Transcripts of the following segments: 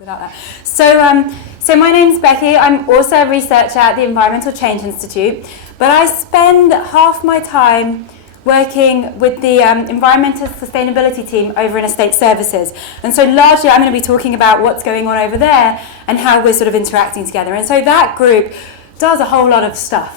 without that. So my name's Becky. I'm also a researcher at the Environmental Change Institute, but I spend half my time working with the environmental sustainability team over in estate services. And so largely I'm going to be talking about what's going on over there and how we're sort of interacting together. And so that group does a whole lot of stuff,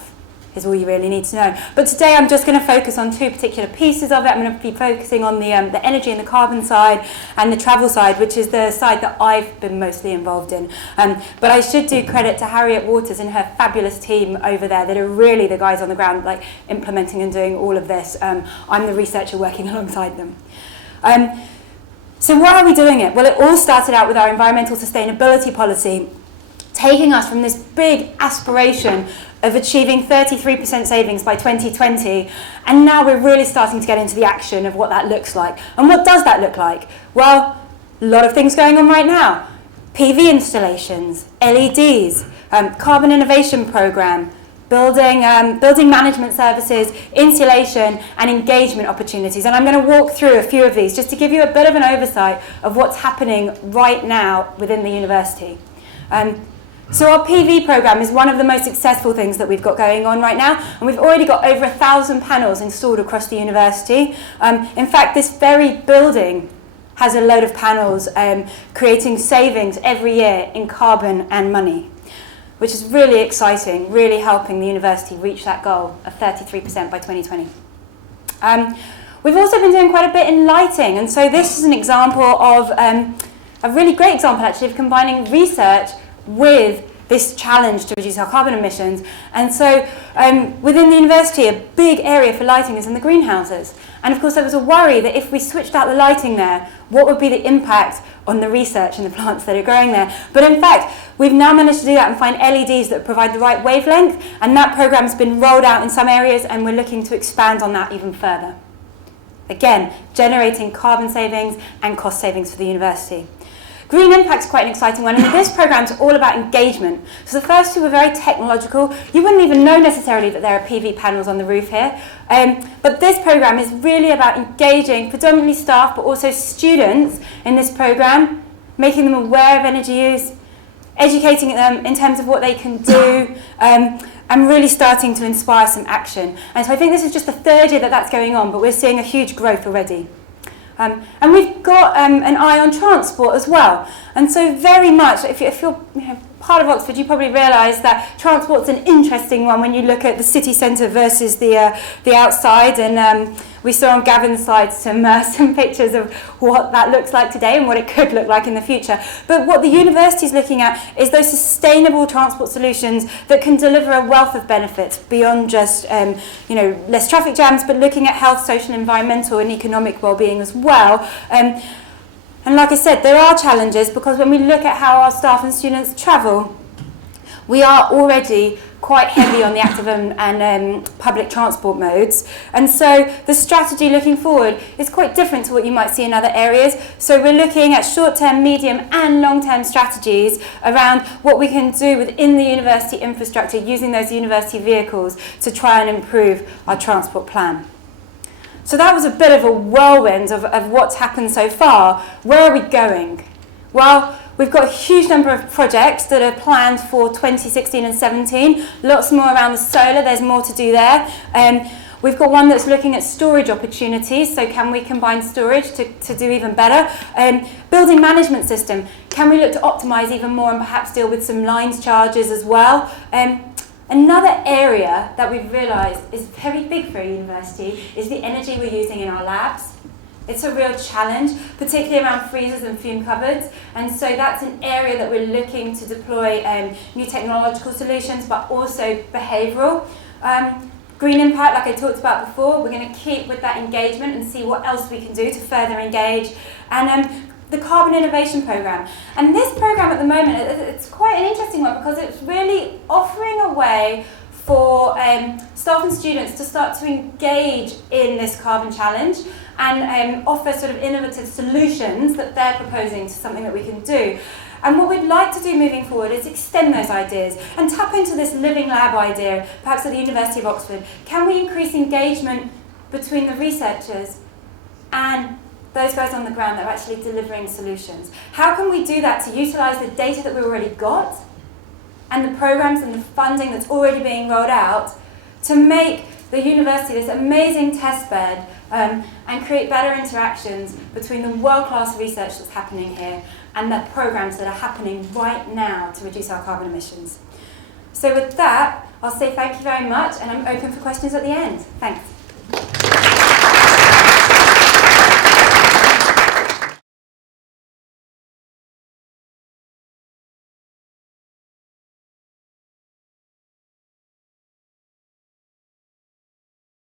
is all you really need to know. But today I'm just going to focus on two particular pieces of it. I'm going to be focusing on the energy and the carbon side and the travel side, which is the side that I've been mostly involved in. But I should do credit to Harriet Waters and her fabulous team over there that are really the guys on the ground, like implementing and doing all of this. I'm the researcher working alongside them. So why are we doing it? Well, it all started out with our environmental sustainability policy, taking us from this big aspiration of achieving 33% savings by 2020, and now we're really starting to get into the action of what that looks like. And what does that look like? Well, a lot of things going on right now. PV installations, LEDs, carbon innovation program, building management services, insulation, and engagement opportunities. And I'm going to walk through a few of these just to give you a bit of an oversight of what's happening right now within the university. So our PV program is one of the most successful things that we've got going on right now, and we've already got over 1,000 panels installed across the university. In fact, this very building has a load of panels creating savings every year in carbon and money, which is really exciting, really helping the university reach that goal of 33% by 2020. We've also been doing quite a bit in lighting, and so this is an example of a really great example actually of combining research with this challenge to reduce our carbon emissions. And so within the university, a big area for lighting is in the greenhouses. And of course there was a worry that if we switched out the lighting there, what would be the impact on the research and the plants that are growing there? But in fact, we've now managed to do that and find LEDs that provide the right wavelength, and that program's been rolled out in some areas, and we're looking to expand on that even further. Again, generating carbon savings and cost savings for the university. Green Impact's quite an exciting one, and this program's all about engagement. So the first two were very technological. You wouldn't even know necessarily that there are PV panels on the roof here. But this program is really about engaging predominantly staff, but also students in this program, making them aware of energy use, educating them in terms of what they can do, and really starting to inspire some action. And so I think this is just the third year that that's going on, but we're seeing a huge growth already. And we've got an eye on transport as well. And so very much, if you're part of Oxford, you probably realise that transport's an interesting one when you look at the city centre versus the outside. And we saw on Gavin's slide some pictures of what that looks like today and what it could look like in the future. But what the university is looking at is those sustainable transport solutions that can deliver a wealth of benefits beyond just less traffic jams, but looking at health, social, environmental and economic well-being as well. And like I said, there are challenges because when we look at how our staff and students travel, we are already quite heavy on the active and public transport modes. And so the strategy looking forward is quite different to what you might see in other areas. So we're looking at short-term, medium and long-term strategies around what we can do within the university infrastructure using those university vehicles to try and improve our transport plan. So that was a bit of a whirlwind of what's happened so far. Where are we going? Well, we've got a huge number of projects that are planned for 2016 and 17. Lots more around the solar, there's more to do there. We've got one that's looking at storage opportunities, so can we combine storage to do even better? Building management system, can we look to optimise even more and perhaps deal with some lines charges as well? Another area that we've realised is very big for a university is the energy we're using in our labs. It's a real challenge, particularly around freezers and fume cupboards, and so that's an area that we're looking to deploy new technological solutions, but also behavioural. Green Impact, like I talked about before, we're going to keep with that engagement and see what else we can do to further engage. And the Carbon Innovation Programme. And this programme at the moment, it's quite an interesting one because it's really offering a way for staff and students to start to engage in this carbon challenge and offer sort of innovative solutions that they're proposing to something that we can do. And what we'd like to do moving forward is extend those ideas and tap into this living lab idea, perhaps at the University of Oxford. Can we increase engagement between the researchers and those guys on the ground that are actually delivering solutions. How can we do that to utilise the data that we've already got and the programs and the funding that's already being rolled out to make the university this amazing test bed and create better interactions between the world-class research that's happening here and the programs that are happening right now to reduce our carbon emissions. So with that, I'll say thank you very much, and I'm open for questions at the end. Thanks.